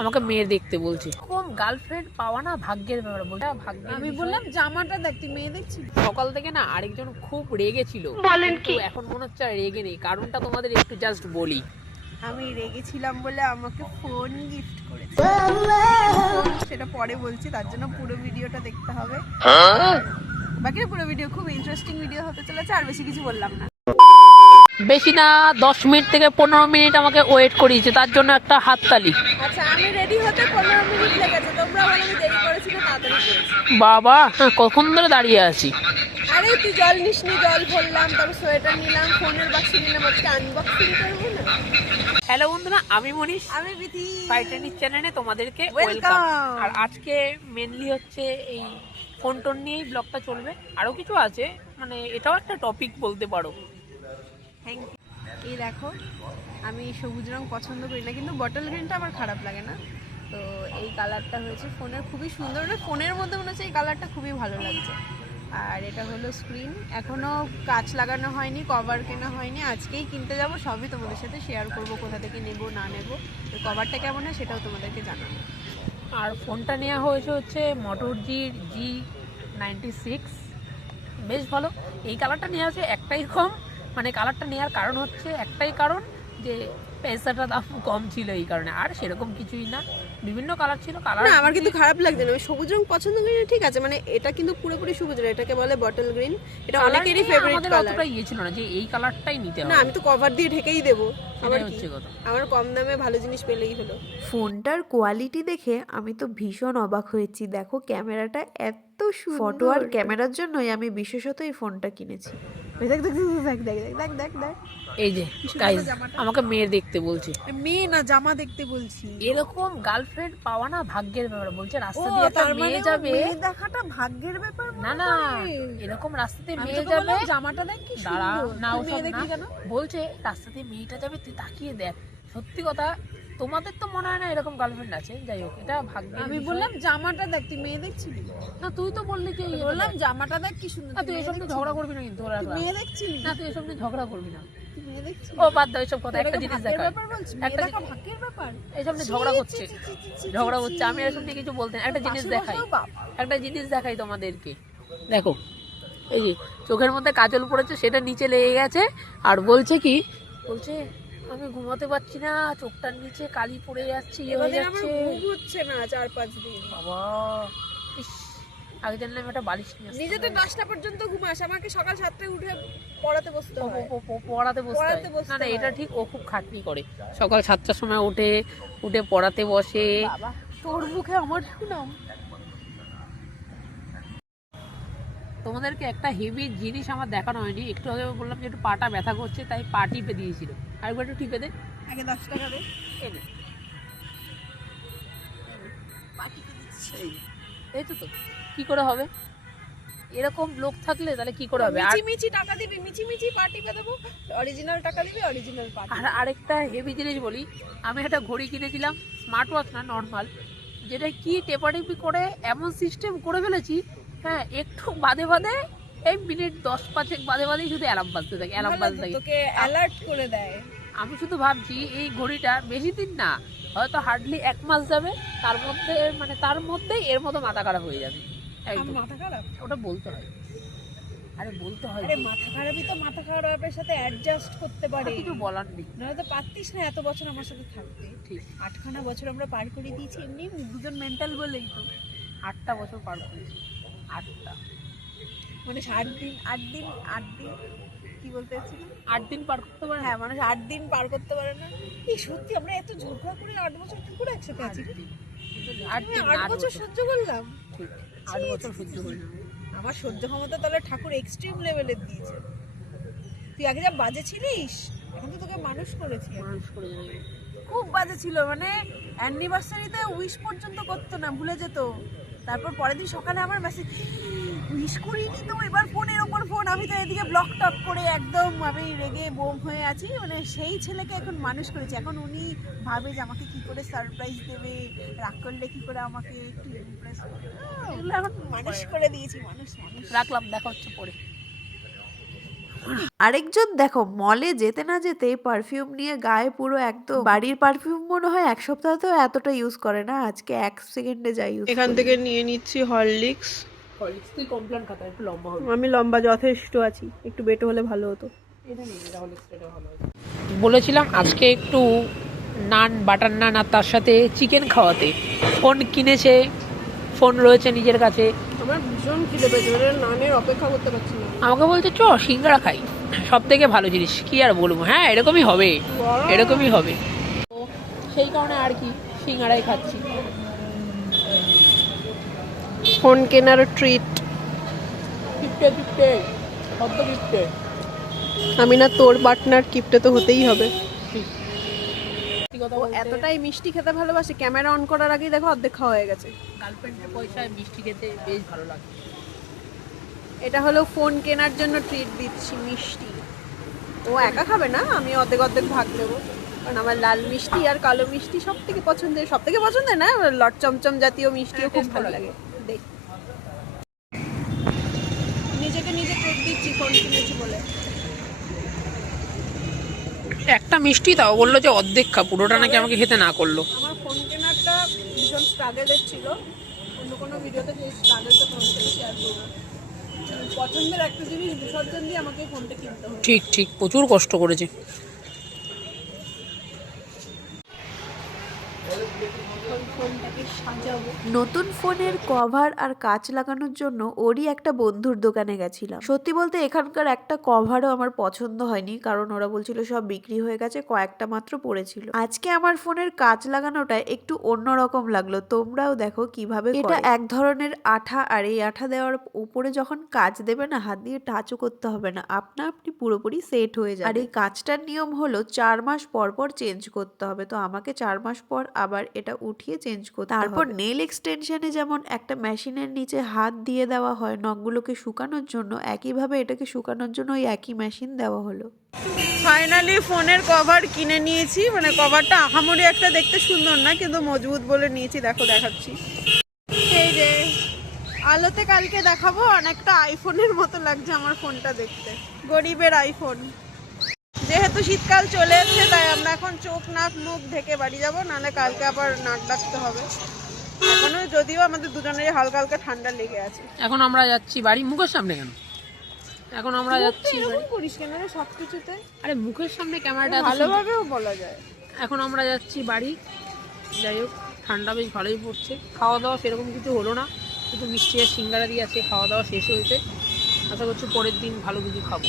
আমাকে মেয়ে দেখতে বলছে। কোন গার্লফ্রেন্ড পাওয়া না ভাগ্যের ব্যাপার বলছে। ভাগ্য আমি বললাম জামাটা দেখ তুই মেয়ে দেখছি সকাল থেকে না আরেকজন খুব রেগে ছিল। বলেন কিন্তু এখন মনে হচ্ছে আর রেগে নেই। কারণটা তোমাদের একটু জাস্ট বলি। আমি রেগেছিলাম বলে আমাকে ফোন গিফট করেছে। সেটা পরে বলছি তার জন্য পুরো ভিডিওটা দেখতে হবে। বাকি পুরো ভিডিও খুব ইন্টারেস্টিং ভিডিও হতে চলেছে আর বেশি কিছু বললাম না। বেশি না দশ মিনিট থেকে পনেরো মিনিট আমাকে ওয়েট করিয়েছে তার জন্য একটা হাততালি। আচ্ছা বাবা হ্যাঁ, কখন ধরে দাঁড়িয়ে আছি? আরে তুই জল নিস নি জল ভরলাম তারপর সোয়েটার নিলাম ফোনের বাক্স নিলাম আজকে আনবক্সিং করব না? হ্যালো বন্ধুরা আমি মনীষ আমি বিধি ফাইটানিস চ্যানেলে তোমাদেরকে! ওয়েলকাম আর আজকে মেনলি হচ্ছে এই ফোন টোন নিয়েই ব্লগটা চলবে। আরও কিছু আছে মানে এটাও একটা টপিক বলতে পারো। থ্যাংক ইউ এই দেখো, আমি সবুজ রং পছন্দ করি না, কিন্তু বটল গ্রিনটা আমার খারাপ লাগে না। তো এই কালারটা হয়েছে ফোনের, খুবই সুন্দর ফোনের মধ্যে মনে হচ্ছে এই কালারটা খুবই ভালো লাগছে। আর এটা হলো স্ক্রিন এখনও কাচ লাগানো হয়নি কভার কেনা হয়নি, আজকেই কিনতে যাব, সবই তোমাদের সাথে শেয়ার করব, কোথা থেকে নেব, না নেব কভারটা কেমন হয় সেটাও তোমাদেরকে জানাব। আর ফোনটা নেওয়া হয়েছে হচ্ছে মোটর জির জি নাইনটি সিক্স বেশ ভালো। এই কালারটা নেওয়া হয়েছে একটাই কম মানে কালারটা নেওয়ার কারণ হচ্ছে একটাই কারণ যে পেসাটা দাম কম ছিল এই কারণে। আর সেরকম কিছুই না। বিভিন্ন কালার ছিল কালার না আমার কিন্তু খারাপ লাগছে না। আমি সবুজ রং পছন্দ করি না ঠিক আছে মানে এটা কিন্তু পুরোপুরি সবুজ না এটাকে বলে বটল গ্রিন এটা অনেকেরই ফেভারিট কালার আমাদের অতটা ইয়ে ছিল না যে এই কালারটাই নিতে হবে। না আমি তো কভার দিয়ে ঢেকেই দেবো। আবার কি? আমার কম দামে ভালো জিনিস পেলেই হলো। ফোনটার কোয়ালিটি দেখে আমি তো ভীষণ অবাক হয়েছি। দেখো ক্যামেরাটা এত ফটো আর ক্যামেরার জন্যই আমি বিশেষত এই ফোনটা কিনেছি। দেখ দেখ দেখ দেখ দেখ দেখ এই যে গাইস আমাকে মেয়ে দেখতে বলছে। মেয়ে না জামা দেখতে বলছি। এরকম গার্লফ্রেন্ড পাওয়া না ভাগ্যের ব্যাপার। বলছে রাস্তা দিয়ে তার মেয়ে মানে যাবে। দেখাটা ভাগ্যের ব্যাপার না না এরকম রাস্তাতে মেয়ে যাবে। জামাটা দেখ কি দাঁড়া না ও দেখি কেন? বলছে রাস্তাতে মেয়েটা যাবে তুই তাকিয়ে দেখ। সত্যি কথা তোমাদের তো মনে হয় না এরকম গার্লফ্রেন্ড আছে? যাই হোক এটা ভাগ্য আমি বললাম জামাটা দেখ তুই মেয়ে দেখছিলি? না তুই তো বললি কি বললাম জামাটা দেখ কি সুন্দর। না তুই এসব নিয়ে ঝগড়া করবি না কিন্তু ওরা মেয়ে দেখছিলি? না তুই এসব নিয়ে ঝগড়া করবি না। ও বাদ দাও এসব কথা একটা জিনিস দেখা একটা ভাগ্যের ব্যাপার। এইসব নিয়ে ঝগড়া ছি, হচ্ছে। ছি, ছি, ছি, ছি, ঝগড়া হচ্ছে। আমি এসব নিয়ে কিছু বলতে। একটা জিনিস দেখাই। একটা জিনিস দেখাই তোমাদেরকে। দেখো এই যে চোখের মধ্যে কাজল পড়েছে সেটা নিচে লেগে গেছে আর বলছে কি? বলছে আমি ঘুমাতে পারছি না চোখটার নিচে কালি পড়ে যাচ্ছে ইয়ে হয়ে যাচ্ছে। হচ্ছে না চার পাঁচ দিন। বাবা ইস আগে জানলে আমি একটা বালিশ নিয়ে নিজে তো দশটা পর্যন্ত ঘুমাস আমাকে সকাল সাতটায় উঠে পড়াতে বসতে হয়। পড়াতে বসতে। না না এটা ঠিক ও খুব খাটনি করে। সকাল সাতটার সময় উঠে উঠে পড়াতে বসে। তোর মুখে আমার শুনাম তোমাদেরকে একটা হেভি জিনিস আমার দেখানো হয়নি। একটু আগে বললাম যে একটু পাটা ব্যথা করছে তাই পা টিপে দিয়েছিল। আরেকবার একটু টিপে দে। আগে দশ টাকা দে। এই নে। এই তো তো। কি করে হবে? এরকম লোক থাকলে তাহলে কি করে হবে? আর মিচি মিচি টাকা দিবি মিচি মিচি পার্টি পে দেবো। অরিজিনাল টাকা দিবি অরিজিনাল পার্টি আর আরেকটা হেভি জিনিস বলি। আমি একটা ঘড়ি কিনেছিলাম স্মার্ট ওয়াচ না নর্মাল যেটা কি টেপাটেপি করে এমন সিস্টেম করে ফেলেছি হ্যাঁ একটু বাদে বাদে এই মিনিট দশ পাঁচেক বাদে বাদেই শুধু অ্যালার্ম বাজতে থাকে অ্যালার্ম বাজতে থাকে। তোকে অ্যালার্ট করে দেয়। আমি শুধু ভাবছি এই ঘড়িটা বেশি দিন না হয়তো হার্ডলি এক মাস যাবে তার মধ্যে মানে তার মধ্যে এর মতো মাথা খারাপ হয়ে যাবে। মাথা খারাপ? ওটা বলতে হয়। আরে বলতে হয় আরে মাথা খারাপই তো মাথা খারাপের সাথে অ্যাডজাস্ট করতে পারে। কিছু বলার নেই। নয়তো তো পারতিস না এত বছর আমার সাথে থাকতে। ঠিক। আটখানা বছর আমরা পার করে দিয়েছি এমনি দুজন মেন্টাল বলেই তো। আটটা বছর পার করেছি। আটটা। মানে ষাট দিন আট দিন আট দিন কি বলতে চাচ্ছি আট দিন পার করতে পারে হ্যাঁ মানুষ আট দিন পার করতে পারে না। এই সত্যি আমরা এত ঝগড়া করে আট বছর কি করে একসাথে আট আছি আট আট আট বছর সহ্য করলাম। আট বছর সহ্য করলাম। আমার সহ্য ক্ষমতা তাহলে ঠাকুর এক্সট্রিম লেভেলের দিয়েছে। তুই আগে যা বাজে ছিলিস এখন তো তোকে মানুষ করেছি মানুষ করে খুব বাজে ছিল মানে অ্যানিভার্সারিতে উইশ পর্যন্ত করতো না ভুলে যেত। তারপর পরের দিন সকালে আমার মেসেজ মিস করিনি তো এবার ফোনের ওপর ফোন আমি তো এদিকে ব্লক টপ করে একদম আমি রেগে বোম হয়ে আছি। মানে সেই ছেলেকে এখন মানুষ করেছি। এখন উনি ভাবে যে আমাকে কি করে সারপ্রাইজ দেবে রাগ করলে কি করে আমাকে একটু ইমপ্রেস করবে। এগুলো এখন মানুষ করে দিয়েছি মানুষ মানুষ। রাখলাম দেখা হচ্ছে পরে। আরেকজন দেখো মলে যেতে না যেতে পারফিউম নিয়ে গায়ে পুরো একদম বাড়ির পারফিউম মনে হয় এক সপ্তাহ তো এতটা ইউজ করে না আজকে এক সেকেন্ডে যাই এখান থেকে নিয়ে নিচ্ছি হরলিক্স হরলিক্স তুই কমপ্লেন খাতা একটু লম্বা হবে। আমি লম্বা যথেষ্ট আছি একটু বেটো হলে ভালো হতো। এটা হরলিক্স হবে বলেছিলাম আজকে একটু নান বাটার নান আর তার সাথে চিকেন খাওয়াতে। ফোন কিনেছে ফোন রয়েছে নিজের কাছে। আমার ভীষণ খিদে পেয়েছে। মানে নানের অপেক্ষা করতে পারছি না। আমাকে বলছে চ সিঙ্গারা খাই। সব থেকে ভালো জিনিস কি আর বলব? হ্যাঁ এরকমই হবে। এরকমই হবে। তো সেই কারণে আর কি সিঙ্গারাই খাচ্ছি। ফোন কেনার ট্রিট তো আমি না তোর পার্টনার কিপটে তো হতেই হবে। ও এতটাই মিষ্টি খেতে ভালোবাসে ক্যামেরা অন করার আগেই দেখো অর্ধেক খাওয়া হয়ে গেছে। গার্লফ্রেন্ডের পয়সায় মিষ্টি খেতে বেশ ভালো লাগে। এটা হলো ফোন কেনার জন্য ট্রিট দিচ্ছি মিষ্টি। ও একা খাবে না আমি অর্ধেক অর্ধেক ভাগ নেব। কারণ আমার লাল মিষ্টি আর কালো মিষ্টি সব থেকে পছন্দের সব থেকে পছন্দের না লট চমচম জাতীয় মিষ্টিও খুব ভালো লাগে দেখ নিজেকে নিজে ট্রিট দিচ্ছি ফোন কিনেছি বলে একটা মিষ্টি তাও বলল যে অর্ধেক খা পুরোটা নাকি আমাকে খেতে না করল। আমার ফোন কেনারটা ভীষণ স্ট্রাগলের ছিল। অন্য কোনো ভিডিওতে সেই স্ট্রাগলটা তোমার সাথে শেয়ার করব পছন্দের একটা জিনিস বিসর্জন দিয়ে আমাকে ফোনটা কিনতে হবে ঠিক ঠিক প্রচুর কষ্ট করেছে। নতুন ফোনের কভার আর কাচ লাগানোর জন্য ওরই একটা বন্ধুর দোকানে গেছিলাম। সত্যি বলতে এখানকার একটা কভারও আমার পছন্দ হয়নি কারণ ওরা বলছিল সব বিক্রি হয়ে গেছে কয়েকটা মাত্র পড়েছিল। আজকে আমার ফোনের কাচ লাগানোটা একটু অন্যরকম লাগল তোমরাও দেখো কীভাবে এটা এক ধরনের আঠা আর এই আঠা দেওয়ার উপরে যখন কাজ দেবে না হাত দিয়ে টাচও করতে হবে না আপনা আপনি পুরোপুরি সেট হয়ে যায় আর এই কাচটার নিয়ম হলো চার মাস পর পর চেঞ্জ করতে হবে তো আমাকে চার মাস পর আবার এটা উঠিয়ে চেঞ্জ করতে তারপর নেল এক্সটেনশনে যেমন একটা মেশিনের নিচে হাত দিয়ে দেওয়া হয় নখগুলোকে শুকানোর জন্য একইভাবে এটাকে শুকানোর জন্য ওই একই মেশিন দেওয়া হলো। ফাইনালি ফোনের কভার কিনে নিয়েছি মানে কভারটা আহামরি একটা দেখতে সুন্দর না কিন্তু মজবুত বলে নিয়েছি দেখো দেখাচ্ছি। এই যে আলোতে কালকে দেখাবো অনেকটা আইফোনের মতো লাগছে আমার ফোনটা দেখতে। গরিবের আইফোন যেহেতু শীতকাল চলে এসেছে তাই এখন চোখ নাক মুখ ঢেকে বাড়ি যাব নাহলে কালকে আবার নাক ডাকতে হবে। এখনও যদিও আমাদের দুজনেরই হালকা হালকা ঠান্ডা লেগে আছে। এখন আমরা যাচ্ছি বাড়ি। মুখের সামনে কেন? এখন আমরা যাচ্ছি করিস কেন সব কিছুতে আরে মুখের সামনে ক্যামেরাটা ভালোভাবেও বলা যায়। এখন আমরা যাচ্ছি বাড়ি। যাই হোক ঠান্ডা বেশ ভালোই পড়ছে। খাওয়া দাওয়া সেরকম কিছু হলো না। কিন্তু মিষ্টি আর সিঙ্গারা দিয়ে আছে খাওয়া দাওয়া শেষ হয়েছে। আশা করছি পরের দিন ভালো কিছু খাব।